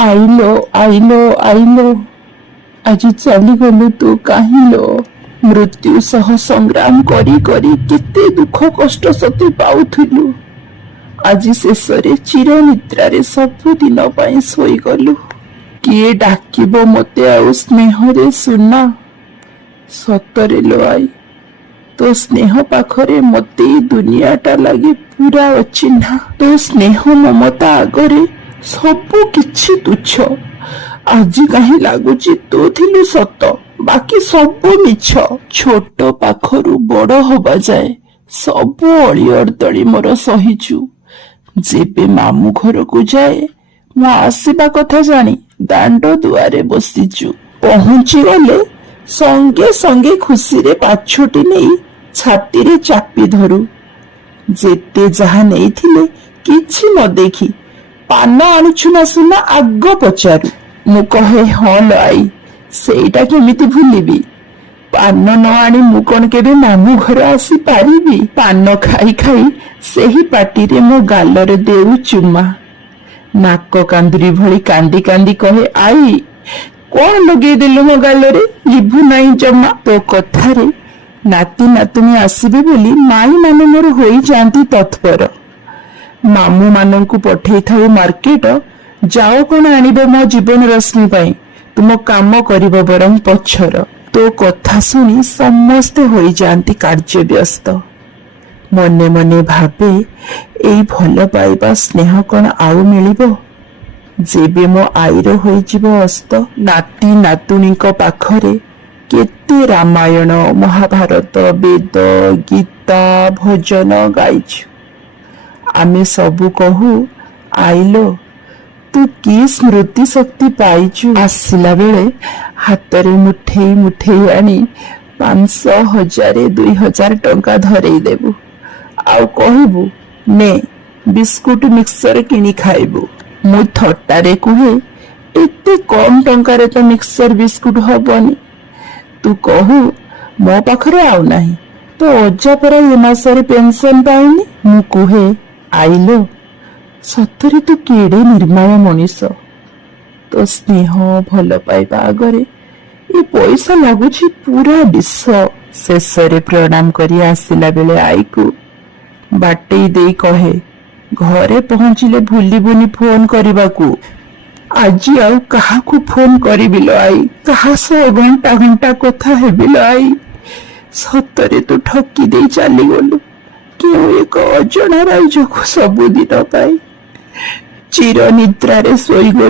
ଆଇଲୋ ଆଇଲୋ ଆଇଲୋ, ଆଜି ଚାଲିଗଲୁ ତୁ କାହିଁଲୋ। ମୃତ୍ୟୁ ସହ ସଂଗ୍ରାମ କରି କରି କେତେ ଦୁଃଖ କଷ୍ଟ ସତେ ପାଉଥିଲୁ। ଆଜି ଶେଷରେ ଚିରନିଦ୍ରାରେ ସବୁଦିନ ପାଇଁ ଶୋଇଗଲୁ। କିଏ ଡାକିବ ମୋତେ ଆଉ ସ୍ନେହରେ ସୁନା। ସତରେ ଲୋ ଆଇ, ତୋ ସ୍ନେହ ପାଖରେ ମୋତେ ଏଇ ଦୁନିଆଟା ଲାଗେ ପୁରା ଅଚିହ୍ନା। ତୋ ସ୍ନେହ ମମତା ଆଗରେ ସବୁ କିଛି ତୁଚ୍ଛ। ଆଜି କାହିଁ ଲାଗୁଛି ତୁ ଥିଲୁ ସତ, ବାକି ସବୁ ମିଛ। ଛୋଟ ପାଖରୁ ବଡ ହବା ଯାଏ ସବୁ ଅଳି ଅର୍ଦଳି ମୋର ସହିଛୁ। ଯେବେ ମାମୁଁ ଘରକୁ ଯାଏ ମୁଁ ଆସିବା କଥା ଜାଣି ଦାଣ୍ଡ ଦୁଆରେ ବସିଛୁ। ପହଞ୍ଚିଗଲେ ସଙ୍ଗେ ସଙ୍ଗେ ଖୁସିରେ ପାଛୋଟି ନେଇ ଛାତିରେ ଚାପି ଧରୁ। ଯେତେ ଯାହା ନେଇଥିଲେ କିଛି ନ ଦେଖି ପାନ ଆଣୁଛୁ ନା ସୁନା ଆଗ ପଚାରୁ। ମୁଁ କହେ ହଁ ଲୋ ଆଇ, ସେଇଟା କେମିତି ଭୁଲିବି। ପାନ ନ ଆଣି ମୁଁ କଣ କେବେ ମାମୁଁ ଘର ଆସି ପାରିବି। ପାନ ଖାଇ ଖାଇ ସେହି ପାଟିରେ ମୋ ଗାଲରେ ଦେଉ ଚୁମା। ନାକ କାନ୍ଦୁରି ଭଳି କାନ୍ଦି କାନ୍ଦି କହେ ଆଇ, କଣ ଲଗେଇଦେଲୁ ମୋ ଗାଲରେ, ଲିଭୁ ନାହିଁ ଜମା। ତୋ କଥାରେ ନାତି ନାତୁଣୀ ଆସିବେ ବୋଲି ମାଇ ମାନେ ମୋର ହୋଇଯାଆନ୍ତି ତତ୍ପର। ମାମୁଁ ମାନଙ୍କୁ ପଠେଇଥାଉ ମାର୍କେଟ, ଯାଅ କଣ ଆଣିବ ମୋ ଜୀବନ ରଶ୍ମି ପାଇଁ, ତୁମ କାମ କରିବ ବରଂ ପଛର। ତୋ କଥା ଶୁଣି ସମସ୍ତେ ହୋଇଯାଆନ୍ତି କାର୍ଯ୍ୟବ୍ୟସ୍ତ। ମନେ ମନେ ଭାବେ ଏଇ ଭଲ ପାଇବା ସ୍ନେହ କଣ ଆଉ ମିଳିବ। ଯେବେ ମୋ ଆଈର ହୋଇଯିବ ଅସ୍ତ, ନାତି ନାତୁଣୀଙ୍କ ପାଖରେ କେତେ ରାମାୟଣ ମହାଭାରତ ବେଦ ଗୀତା ଭଜନ ଗାଇଛୁ। ଆମେ ସବୁ କହୁ ଆଇଲୋ, ତୁ କି ସ୍ମୃତି ଶକ୍ତି ପାଇଛୁ। ଆସିଲା ବେଳେ ହାତରେ ମୁଠେଇ ମୁଠେଇ ଆଣି 500, 1000, 2000 ଟଙ୍କା ଧରେଇ ଦେବୁ। ଆଉ କହିବୁ ନେ ବିସ୍କୁଟ ମିକ୍ସଚର କିଣି ଖାଇବୁ। ମୁଁ ଥଟ୍ଟାରେ କୁହେ ଏତେ କମ ଟଙ୍କାରେ ତ ମିକ୍ସଚର ବିସ୍କୁଟ ହବନି। ତୁ କହୁ ମୋ ପାଖରେ ଆଉ ନାହିଁ, ତ ଅଜା ପରା ଏ ମାସରେ ପେନସନ ପାଇନି। ମୁଁ କୁହେ ଆଇଲୋ, ସତରେ ତୁ କେଡେ ନିର୍ମାୟ ମଣିଷ। ତୋ ସ୍ନେହ ଭଲ ପାଇବା ଆଗରେ ଏ ପଇସା ଲାଗୁଛି ପୁରା ବିଷ। ଶେଷରେ ପ୍ରଣାମ କରି ଆସିଲା ବେଳେ ଆଈକୁ ବାଟେଇ ଦେଇ କହେ ଘରେ ପହଞ୍ଚିଲେ ଭୁଲିବୁନି ଫୋନ କରିବାକୁ। ଆଜି ଆଉ କାହାକୁ ଫୋନ କରିବି ଲୋ ଆଇ, କାହା ସହ ଘଣ୍ଟା ଘଣ୍ଟା କଥା ହେବି ଲୋ ଆଇ। ସତରେ ତୁ ଠକି ଦେଇ ଚାଲିଗଲୁ କେଉଁ ଏକ ଅଜଣା ରାଇଜକୁ ସବୁଦିନ ପାଇଁ। ଚିର ନିଦ୍ରାରେ ଶୋଇଗଲୁ।